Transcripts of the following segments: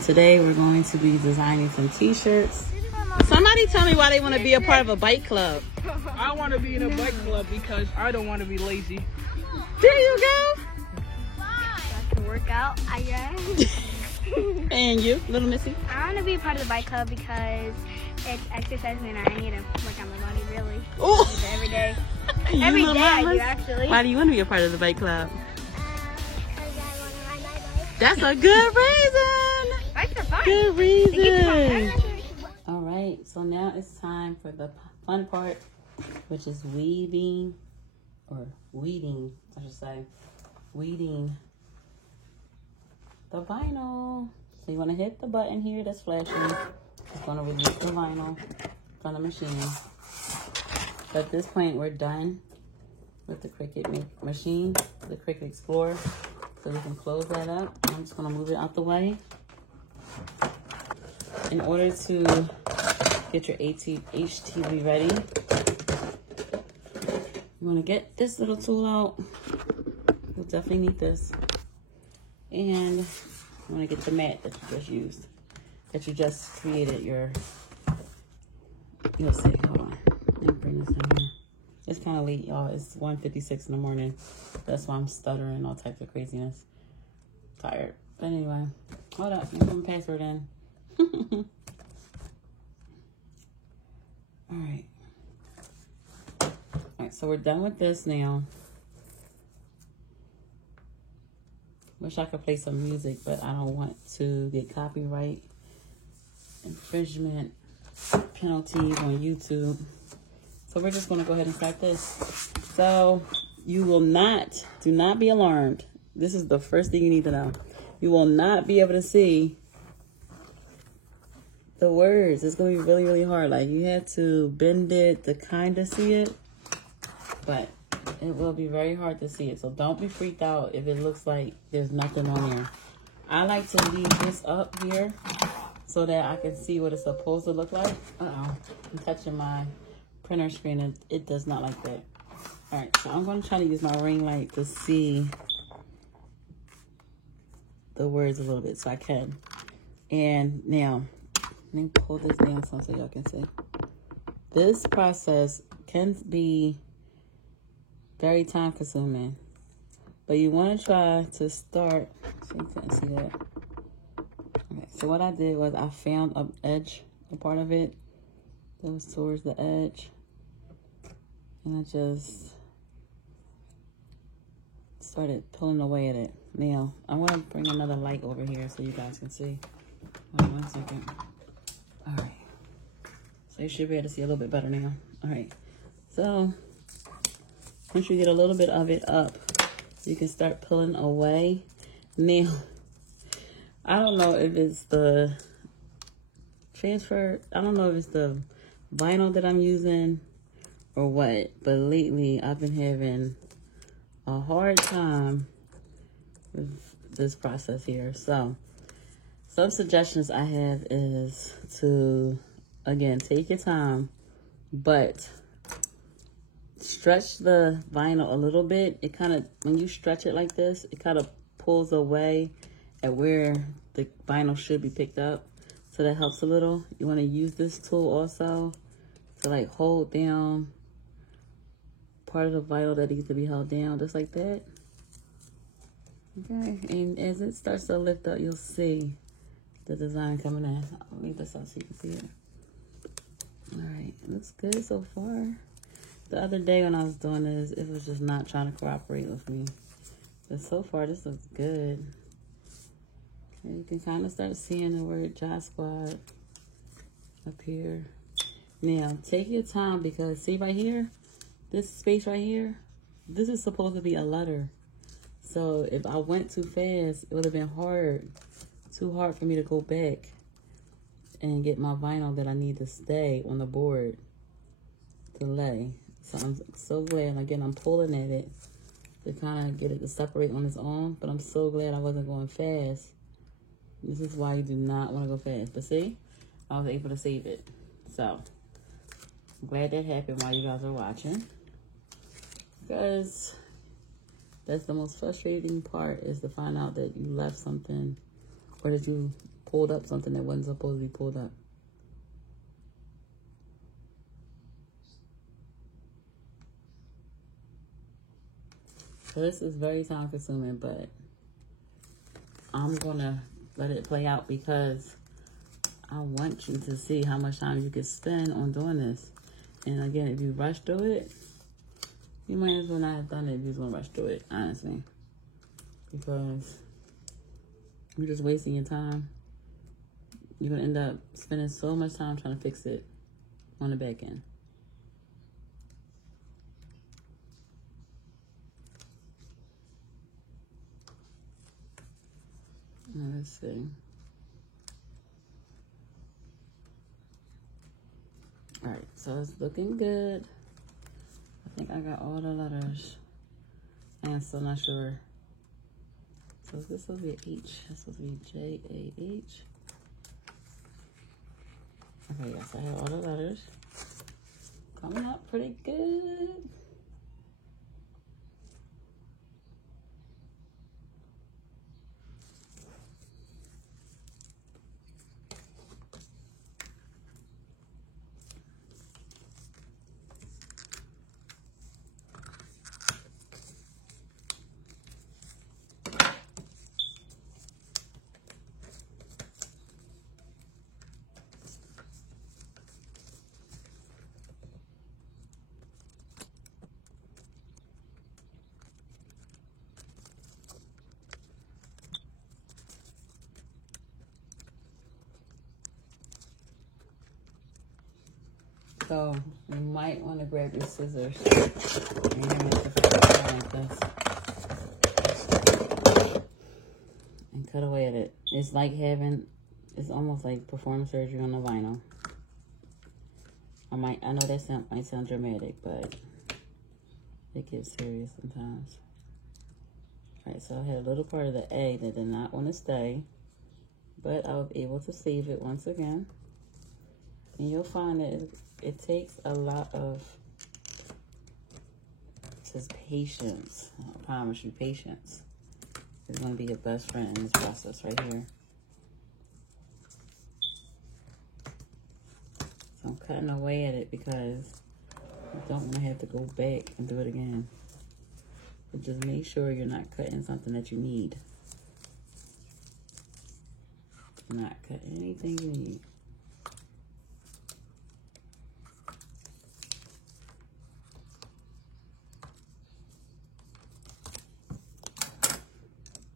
Today we're going to be designing some t-shirts. Somebody tell me why they want to be a part of a bike club. I want to be in a bike club because I don't want to be lazy. There you go. I can work out, I guess. And you, little Missy? I want to be a part of the bike club because it's exercise and I need to work on my body really. Ooh. Every day. Every day I do actually. Why do you want to be a part of the bike club? Because I want to ride my bike. That's a good reason. Bikes are fun. Good reason. All right, so now it's time for the fun part, which is weeding, I should say, weeding the vinyl. So you want to hit the button here that's flashing. It's going to release the vinyl from the machine. So at this point, we're done with the Cricut machine, the Cricut Explorer. So we can close that up. I'm just going to move it out the way. In order to get your HTV ready, you want to get this little tool out. You'll definitely need this. And you want to get the mat that you just used, that you just created your, you'll see, hold on. Let me bring this down here. It's kind of late, y'all. It's 1:56 in the morning. That's why I'm stuttering, all types of craziness. Tired. But anyway, hold up. I'm putting my password in. All right, so we're done with this now. Wish I could play some music, but I don't want to get copyright infringement penalties on YouTube. So we're just going to go ahead and start this. So you will not, do not be alarmed. This is the first thing you need to know. You will not be able to see the words. It's going to be really, really hard. Like, you have to bend it to kind of see it, but it will be very hard to see it. So don't be freaked out if it looks like there's nothing on there. I like to leave this up here so that I can see what it's supposed to look like. I'm touching my printer screen and it does not like that. All right, so I'm going to try to use my ring light to see the words a little bit so I can. And now, let me pull this down so y'all can see. This process can be very time consuming, but you want to try to start, so you couldn't see that. Okay, so what I did was I found an edge, a part of it that was towards the edge, and I just started pulling away at it. Now, I want to bring another light over here so you guys can see. Hold on 1 second. All right, so you should be able to see a little bit better now. All right, so once you get a little bit of it up, you can start pulling away. Now, I don't know if it's the transfer, I don't know if it's the vinyl that I'm using or what, but lately I've been having a hard time with this process here. So some suggestions I have is to, again, take your time, but stretch the vinyl a little bit. It kind of, when you stretch it like this, it kind of pulls away at where the vinyl should be picked up. So that helps a little. You want to use this tool also to like hold down part of the vinyl that needs to be held down, just like that. Okay, and as it starts to lift up, you'll see the design coming in. I'll leave this out so you can see it. All right, it looks good so far. The other day when I was doing this, it was just not trying to cooperate with me. But so far, this looks good. And you can kind of start seeing the word Job Squad up here. Now, take your time because see right here, this space right here, this is supposed to be a letter. So if I went too fast, it would have been too hard for me to go back and get my vinyl that I need to stay on the board to lay. So I'm so glad, again, I'm pulling at it to kind of get it to separate on its own, but I'm so glad I wasn't going fast. This is why you do not want to go fast. But see, I was able to save it. So I'm glad that happened while you guys are watching, because that's the most frustrating part, is to find out that you left something or that you pulled up something that wasn't supposed to be pulled up. So this is very time consuming, but I'm gonna let it play out because I want you to see how much time you can spend on doing this. And again, if you rush through it, you might as well not have done it if you was gonna rush through it, honestly. Because you're just wasting your time. You're gonna end up spending so much time trying to fix it on the back end. Let's see. All right, so it's looking good. I think I got all the letters. I'm still not sure. So this will be an H. This will be J-A-H. Okay, yes, I have all the letters. Coming out pretty good. So you might want to grab your scissors and cut away at it. It's like it's almost like performing surgery on the vinyl. I know that might sound dramatic, but it gets serious sometimes. All right, so I had a little part of the A that did not want to stay, but I was able to save it once again. And you'll find that it takes a lot of just patience. I promise you, patience is going to be your best friend in this process right here. So I'm cutting away at it because I don't want to have to go back and do it again. But just make sure you're not cutting something that you need. You're not cutting anything you need.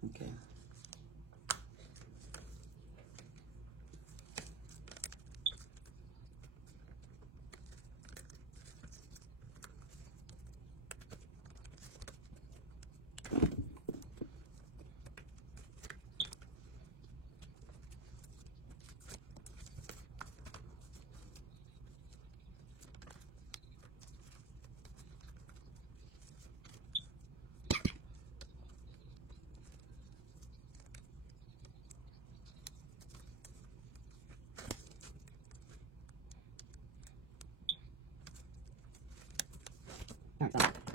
Okay.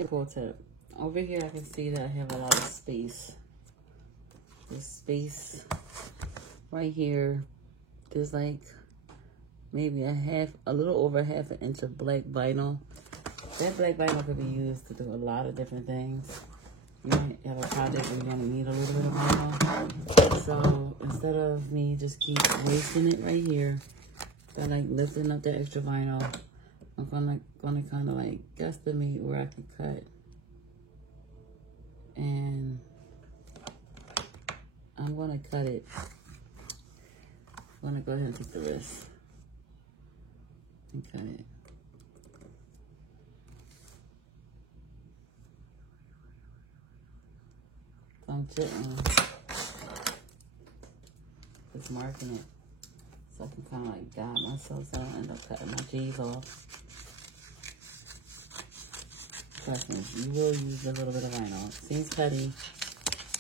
Cool tip. Over here I can see that I have a lot of space. This space right here, there's like maybe a little over half an inch of black vinyl. That black vinyl could be used to do a lot of different things. You might have a project where you're gonna need a little bit of vinyl. So instead of me just keep wasting it right here, by like lifting up that extra vinyl, I'm gonna kind of like guesstimate where I can cut. And I'm gonna cut it. I'm gonna go ahead and take the risk and cut it. So I'm just marking it so I can kind of like guide myself so I don't end up cutting my G's off. Trust me, you will use a little bit of vinyl. It seems petty,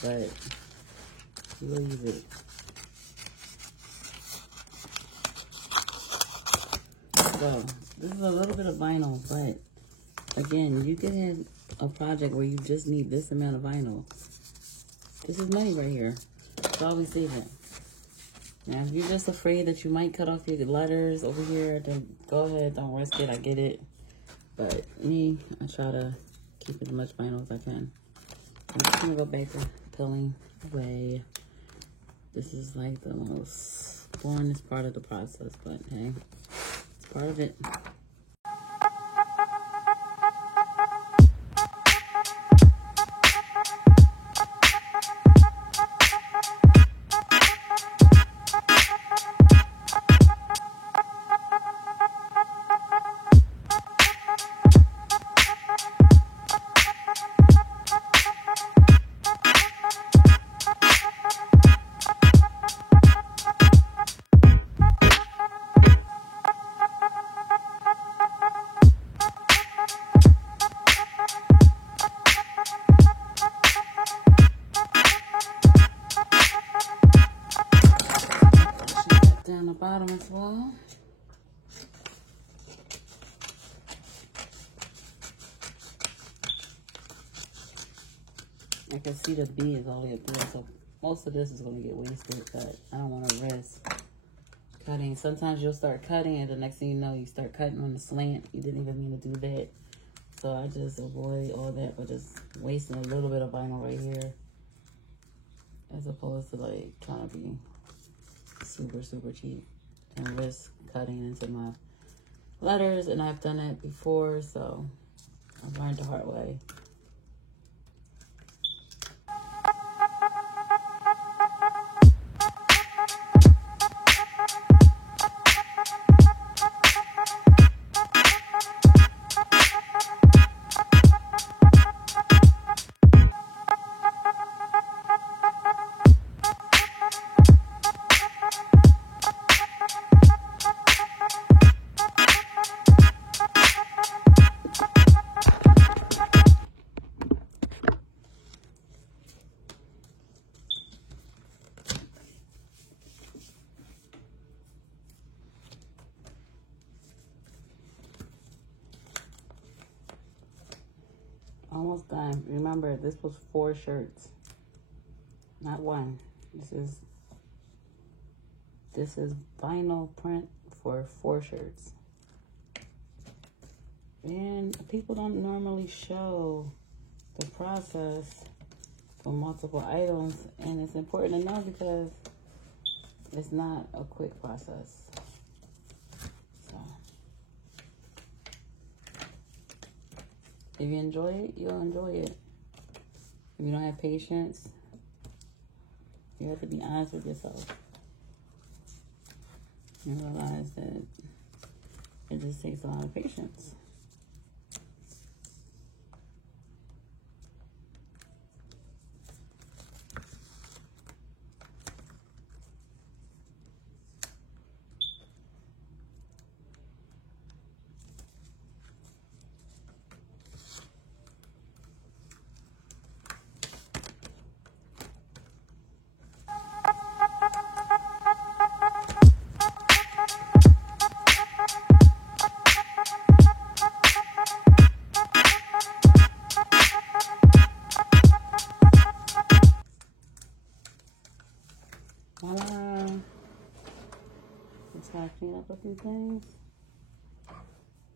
but you will use it. So, this is a little bit of vinyl, but again, you can have a project where you just need this amount of vinyl. This is money right here. It's always saving. Now, if you're just afraid that you might cut off your letters over here, then go ahead, don't risk it. I get it. But me, I try to keep as much vinyl as I can. I'm just gonna go back to peeling away. This is like the most boringest part of the process, but hey, it's part of it. Down the bottom as well. I can see the B is all the way up there, so most of this is going to get wasted, but I don't want to risk cutting. Sometimes you'll start cutting, and the next thing you know, you start cutting on the slant. You didn't even mean to do that. So I just avoid all that by just wasting a little bit of vinyl right here, as opposed to like trying to be super, super cheap and risk cutting into my letters. And I've done that before, so I've learned the hard way. Almost done. Remember, this was 4 shirts, not 1. This is vinyl print for 4 shirts. And people don't normally show the process for multiple items, and it's important to know because it's not a quick process. If you enjoy it, you'll enjoy it. If you don't have patience, you have to be honest with yourself and realize that it just takes a lot of patience. Voila. Just gotta clean up a few things,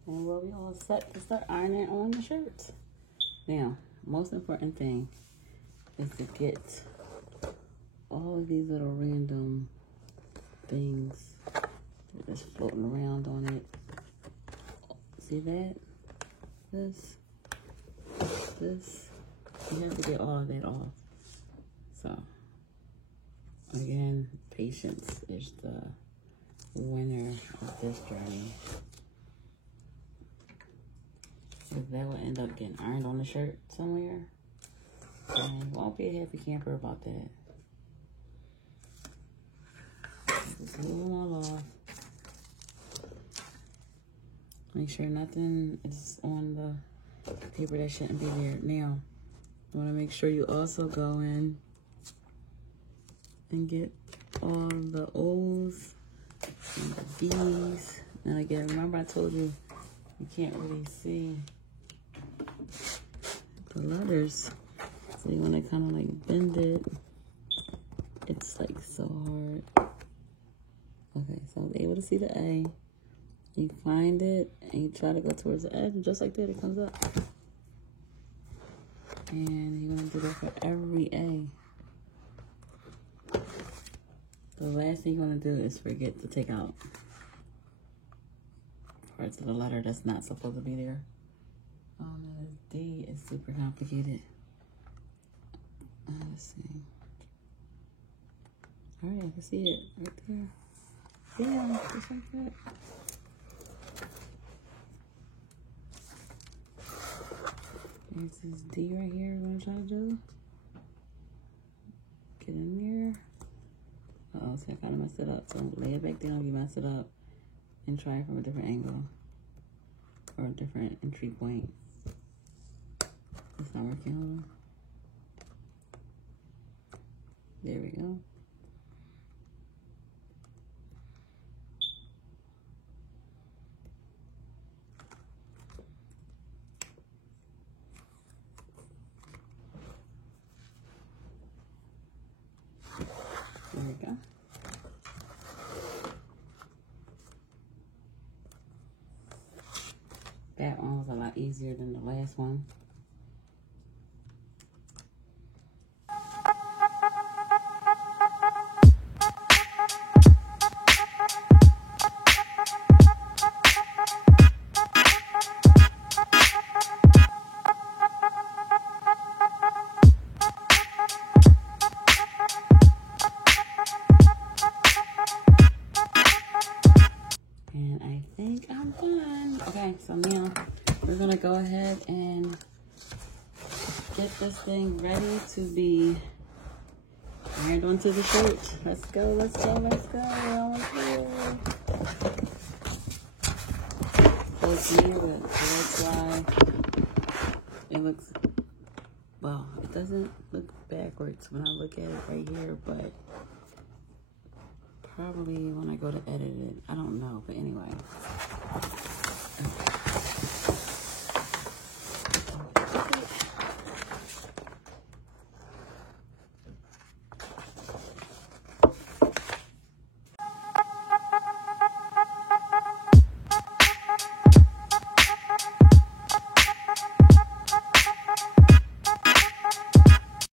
and we'll be all set to start ironing on the shirts. Now, most important thing is to get all of these little random things that are just floating around on it. See that? This. You have to get all of that off. So, again, patience is the winner of this journey. Because that will end up getting ironed on the shirt somewhere. And you won't be a happy camper about that. Just move them all off. Make sure nothing is on the paper that shouldn't be there. Now, you want to make sure you also go in and get all the O's and the B's. And again, remember I told you, you can't really see the letters. So you want to kind of like bend it. It's like so hard. Okay, so I'm able to see the A. You find it, and you try to go towards the edge, and just like that, it comes up. And you're going to do that for every A. The last thing you want to do is forget to take out parts of the letter that's not supposed to be there. Oh no, this D is super complicated. Let's see. All right, I can see it right there. Yeah, just like that. There's this D right here I'm gonna try to do. Get in there. Uh-oh, see, I kind of messed it up. So lay it back down if you mess it up. And try it from a different angle. Or a different entry point. It's not working, hold on. There we go. There we go. That one was a lot easier than the last one. And I think I'm done. Okay, so now we're gonna go ahead and get this thing ready to be ironed onto the shirt. Let's go, let's go, let's go. We're almost here. So it's new, but that's why it looks, well, it doesn't look backwards when I look at it right here, but probably when I go to edit it, I don't know, but anyway.